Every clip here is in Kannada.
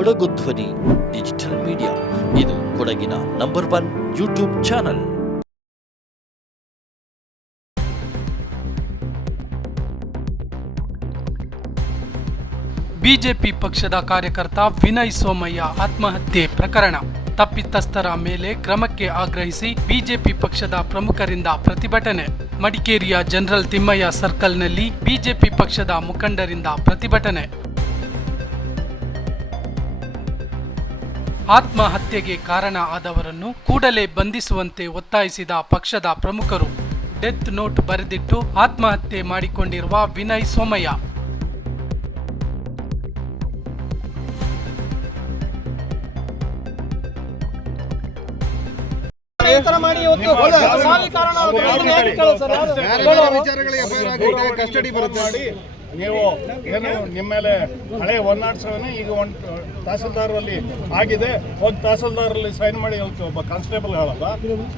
ಕೊಡಗು ಧ್ವನಿ, ಡಿಜಿಟಲ್ ಮೀಡಿಯಾ. ಇದು ಕೊಡಗಿನ number one YouTube channel. BJP ಪಕ್ಷದ ಕಾರ್ಯಕರ್ತ ವಿನಯ್ ಸೋಮಯ್ಯ ಆತ್ಮಹತ್ಯೆ ಪ್ರಕರಣ. ತಪ್ಪಿತಸ್ಥರ ಮೇಲೆ ಕ್ರಮಕ್ಕೆ ಆಗ್ರಹಿಸಿ ಬಿಜೆಪಿ ಪಕ್ಷದ ಪ್ರಮುಖರಿಂದ ಪ್ರತಿಭಟನೆ. ಮಡಿಕೇರಿಯ ಜನರಲ್ ತಿಮ್ಮಯ್ಯ ಸರ್ಕಲ್ನಲ್ಲಿ ಬಿಜೆಪಿ ಪಕ್ಷದ ಮುಖಂಡರಿಂದ ಪ್ರತಿಭಟನೆ. ಆತ್ಮಹತ್ಯೆಗೆ ಕಾರಣ ಆದವರನ್ನು ಕೂಡಲೇ ಬಂಧಿಸುವಂತೆ ಒತ್ತಾಯಿಸಿದ ಪಕ್ಷದ ಪ್ರಮುಖರು ಡೆತ್ ನೋಟ್ ಬರೆದಿಟ್ಟು ಆತ್ಮಹತ್ಯೆ ಮಾಡಿಕೊಂಡಿರುವ ವಿನಯ್ ಸೋಮಯ್ಯ. ಕಸ್ಟಡಿ ಬರುತ್ತೆ. ಮಾಡಿ. ನೀವು ಏನು ನಿಮ್ಮ ಮೇಲೆ ಹಳೆ ಒನ್ ನಾಟ್ ಸೆವೆನ್ ಈಗ ಒನ್ ತಹಸೀಲ್ದಾರಲ್ಲಿ ಆಗಿದೆ. ಒಂದು ತಹಸೀಲ್ದಾರಲ್ಲಿ ಸೈನ್ ಮಾಡಿ ಹೇಳ್ತೀವಿ ಒಬ್ಬ ಕಾನ್ಸ್ಟೇಬಲ್ ಹೇಳಲ್ಲ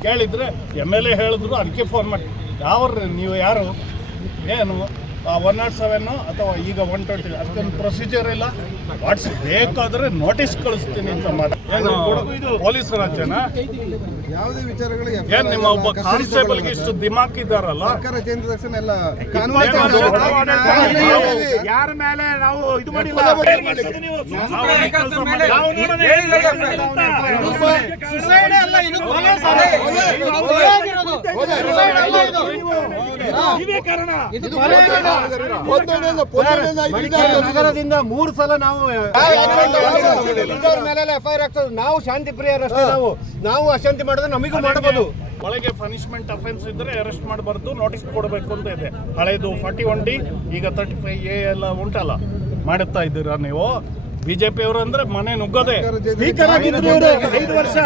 ಕೇಳಿದರೆ ಎಂ ಎಲ್ ಎ ಹೇಳಿದ್ರು, ಅದಕ್ಕೆ ಫೋನ್ ಮಾಡಿ. ಯಾವ್ರಿ ನೀವು ಯಾರು? ಏನು? ಒನ್ ನಾಟ್ ಸೆವೆನ್ನು ಅಥವಾ ಈಗ ಒನ್ ಟ್ವೆಂಟಿ ಅದಕ್ಕೊಂದು ಪ್ರೊಸೀಜರ್ ಇಲ್ಲ ವಾಟ್ಸ್ ಬೇಕಾದ್ರೆ ನೋಟಿಸ್ ಕಳಿಸ್ತೀನಿ ಅಂತ ಮಾತು ಏನು ಪೊಲೀಸ್ ರಾಜ್ಯನ ಯಾವುದೇ ವಿಚಾರಗಳು ಏನು ನಿಮ್ಮ ಒಬ್ಬ ಕಾನ್ಸ್ಟೇಬಲ್ಗೆ ಇಷ್ಟು ದಿಮಾಕ್ ಇದ್ದಾರಲ್ಲ ಸರ್ಕಾರ ಚೇಂದ್ರ ತಕ್ಷಣ ಎಲ್ಲ ಯಾರ ಮೇಲೆ ನಾವು ಇದು ಮಾಡಿಲ್ಲ ಅಲ್ಲ ಇದು ನಗರದಿಂದ ಮೂರು ಸಲ ನಾವು ಮೇಲೆ ಎಫ್ಐಆರ್ ಆಗ್ತದೆ. ನಾವು ಶಾಂತಿ ಪ್ರಿಯರಷ್ಟೇ ನಾವು. ನಾವು ಅಶಾಂತಿ ಮಾಡಿದ್ರೆ ನಮಗೂ ಮಾಡಬಹುದು. ಒಳಗೆ ಪನಿಷ್ಮೆಂಟ್ ಅಫೆನ್ಸ್ ಇದ್ರೆ ಅರೆಸ್ಟ್ ಮಾಡಬಾರ್ದು ನೋಟಿಸ್ ಕೊಡಬೇಕು ಅಂತ ಇದೆ. ಹಳೇದು ಫಾರ್ಟಿ ಒನ್ ಡಿ ಈಗ ತರ್ಟಿ ಫೈವ್ ಎ ಎಲ್ಲ ಉಂಟಲ್ಲ? ಮಾಡುತ್ತಾ ಇದ್ದೀರಾ ನೀವು? ಬಿಜೆಪಿ ಅವರು ಅಂದ್ರೆ ಮನೆ ನುಗ್ಗದೆ. ಸ್ಪೀಕರ್ ಆಗಿದ್ರು ಇವರು. ಐದು ವರ್ಷ.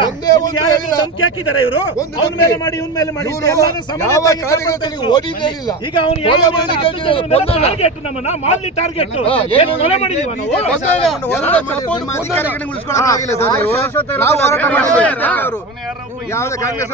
ಧಮ್ಕಿ ಹಾಕಿದ್ದಾರೆ ಇವರು? ಅವನ ಮೇಲೆ ಮಾಡಿ ಇವನ್ ಮೇಲೆ ಮಾಡಿ. ಈಗ ಅವನು ಟಾರ್ಗೆಟ್ ನಮ್ಮನ್ನ ಮಾಲಿ ಟಾರ್ಗೆಟ್. ಏನು ಕೊಲೆ ಮಾಡಿದೀವ ನಾವು? ಯಾವುದೇ ಕಾಂಗ್ರೆಸ್